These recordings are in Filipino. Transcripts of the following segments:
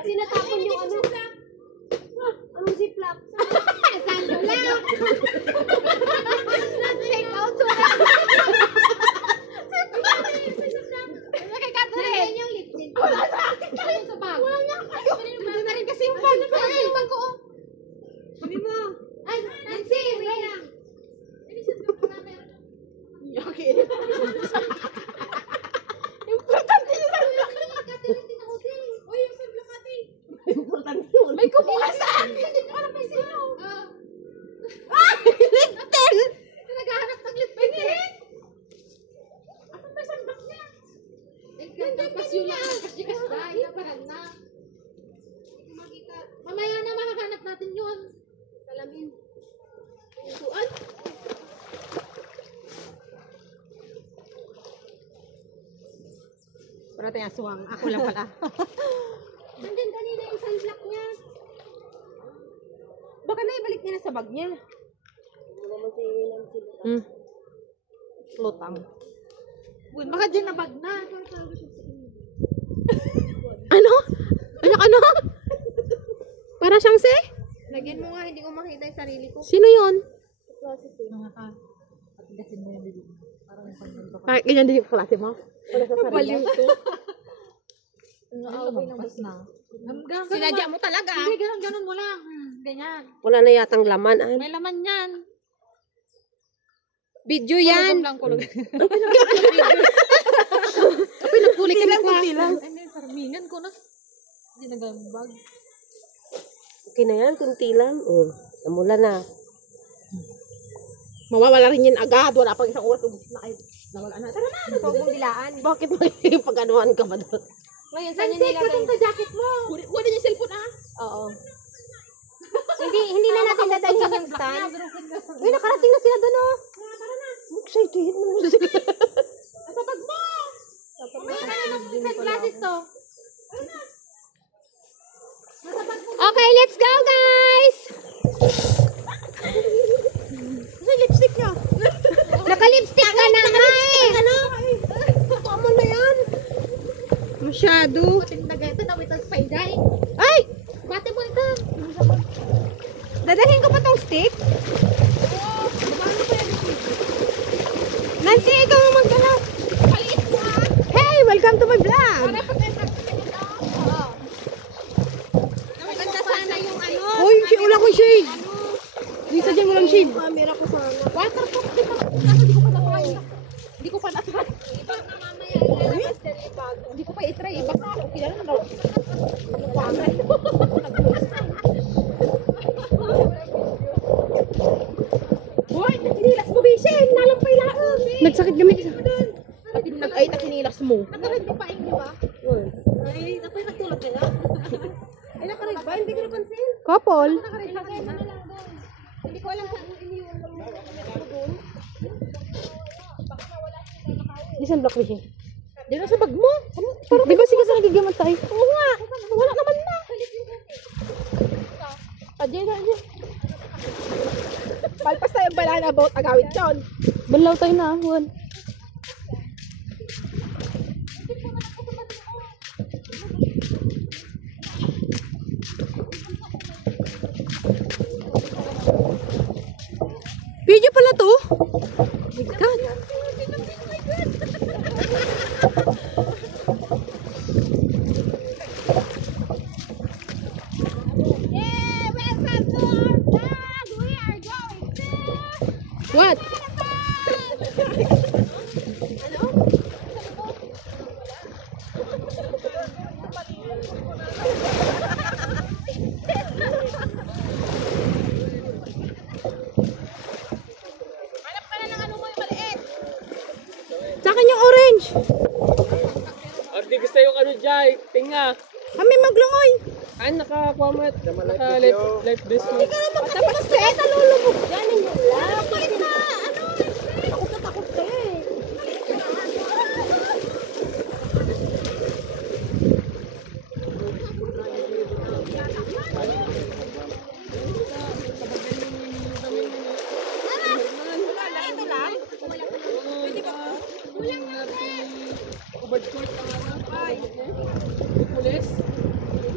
Kasi natapon yung ano. Anong ziplock? Sando lang. Take out so lang. Kay Catherine. Yung lip tint. Wala sa akin. Ayun sa bag. Wala nga kayo. Ito na rin kasi yung bag. Yung bag ko. Sabi mo. Ay, Nancy. Wait lang. Okay. Importante yung sunblock. Uy, yung sunblock natin. Importante yun. May kumuha sa akin. Hindi ko alam may sino. Ah! Liptin! Naghahanap ng liptin eh. Asan ba yung sunblock niya? Tapos yun lang. Kasi dahil na parang na. Mamaya na makahanap natin yun. Salamin. Tuan. Para tayo aswang. Ako lang pala. Nandun kanina yung sunblock niya. Baka na ibalik niya na sa bag niya. Lutang. Baka dyan na bag na. Ano? Ano? Para siyang si? Lagyan mo nga, hindi ko makita yung sarili ko. Sino yun? Patigasin mo yung bibig. Parang yung pagkanto ka. Bakit ganyan din yung klase mo? Baliw to. Naaway ng bas na. Sinadya mo talaga. Hindi, ganun mo lang. Ganyan. Wala na yatang laman. Ay. May laman yan. Video yan. Lang kulog. Pinagpuli ka lang. Ay, may sarmingan ko na. Hindi nagambag. Okay na yan, kunti lang. Namula na. Mawawala rin yan agad. Wala pang isang oras. Nawala na. Tara na. Huwag mong dilaan. Bakit pag-anuhan ka ba doon? Ngayon, saan yung nilagay? sa jacket mo. Kuha din yung cellphone ah. Oo. Hindi na natin dadalhin yung stand. Uy, nakarating na sila doon oh. Tara na. Excited mo na sila. Sa bag mo. Sunglasses to. Okay, let's go guys. Ano lipstick niya? Naka-lipstick ka na nga eh. Ano? Tama na yan. Masyado. Ito na with a spayday. Ay! Bate mo ito. Dadalhin ko pa tong stick? Nancy, ikaw ang magdala. Hey, welcome to my vlog. Maganda sana yung ano. Uy, wala ko shade. Lisa, dyan walang shade. Camera ko sana. Waterproof. Hindi ko pa na-try. Hindi ko pa na-try. Hindi ko pa i-try. Baka okay lang daw. Boy, nakinilas mo, Bishen. Nalampay lang. Nagsakit kami. Ay, nakinilas mo. Nakarid mo pa, di ba? Ay, ako'y nagtulog kaya. Ay, nakarid ba? Hindi ko napansin. Couple. Nakarid lang kayo. Hindi ko alam kung iniwan mo doon. Isang block, Bishen. Di na sa bag mo. Di ba sige sa nagigamot tayo? Oo nga. Wala naman na. Adyan. Palpas tayo bala na about agawin yun. Balaw tayo na, Juan. Video pala to? Oh my God. What? Sa akin yung orange. Ardi gusto yung ano dyan, tinga. Kami maglungoy. Ay, nakakuha mo at naka-life vest mo. Tapos sa nalulubog dyan ninyo lang. Bakit na? Ano? Takot na takot kayo eh. Covered court ang ano. Pulis.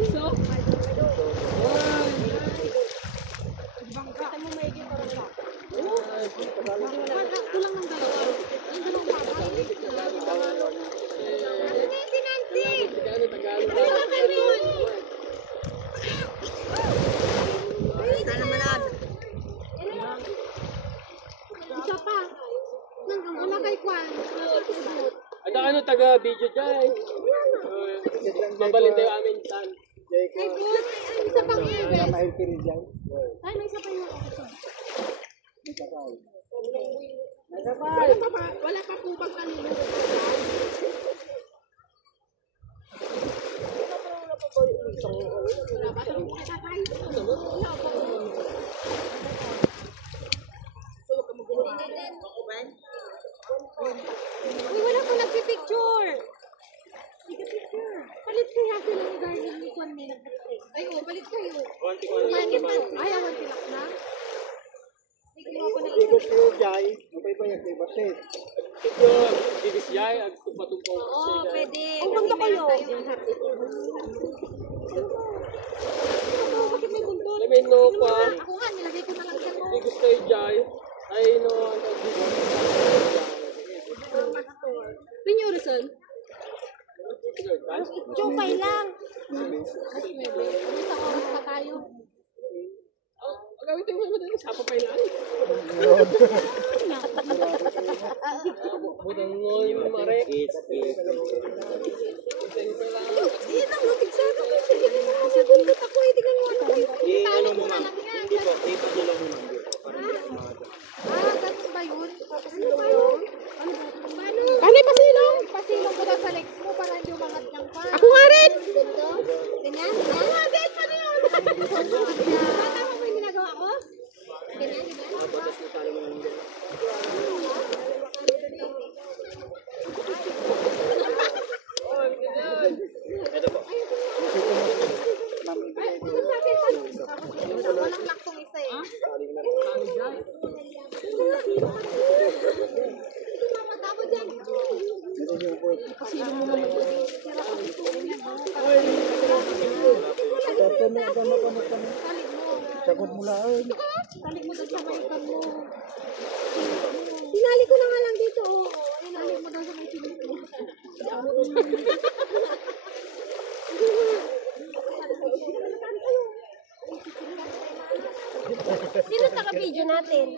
So, taga-video dyan. Mabalin tayo amin tan. Ay, good. Ay, isa pang Everest. Mahal ka rin dyan. Ay, may isa pa yung ako. Wala pa po bang kalilunod. Uy, wala ko nagpipicture. Sige, picture. Palit kaya sila ni Darlene ni Juan nila. Ay, oh, balik kayo. Ay, awan sila na. Ikot kayo dyan. Mapay pa yan kay Baset. Ito, divisyay, ang tumpatumpong. Oo, pwede. Ang ganda kayo. Bakit may bundol? May no pa. Ako nga, nilagay ko na lang dyan. Hindi gusto yung jay. Ay, no. Pinyurison? Chupay lang. Isang oras pa tayo. Gawin tayo mo dito. Sapa pa ilan. Budang ngoy, mare. Yan ang lutig sa akin. Sa gulot ako, tingnan mo. Ano mo ma'am? Dito nyo lang muna. Ganun ba yun? Ano ba yun? Paano? Ano yung pasilong? Pasilong ko daw sa legs mo para hindi umangat niyang pa. Ako nga rin. Ganito? Ganyan? Ako nga din. Paano yun? Tama mo yung ginagawa ko? Ganyan, ganyan? Ay, tulad sa akin. Walang laktong isa eh. Tumawad ako dyan. Sagot mo lang. Talik mo doon sa may ikan mo. Sinali ko na nga lang dito. Oh. Sinali mo doon sa may pilit mo. Sino taga-video natin?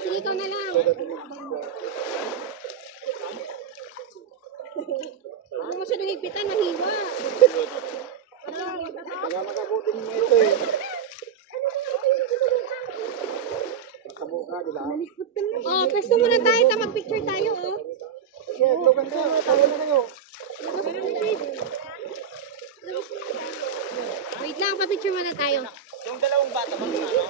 Sige, ikaw na lang. Ang masyadong higpitan, nahiwa. Kaya makabutin mo ito eh. Nakabuka, di ba? Oh, pwesto muna tayo. Mag-picture tayo, oh. Sige, tugan kayo. Tayo na kayo. Wait lang, pa-picture muna tayo. Yung dalawang bata, ano?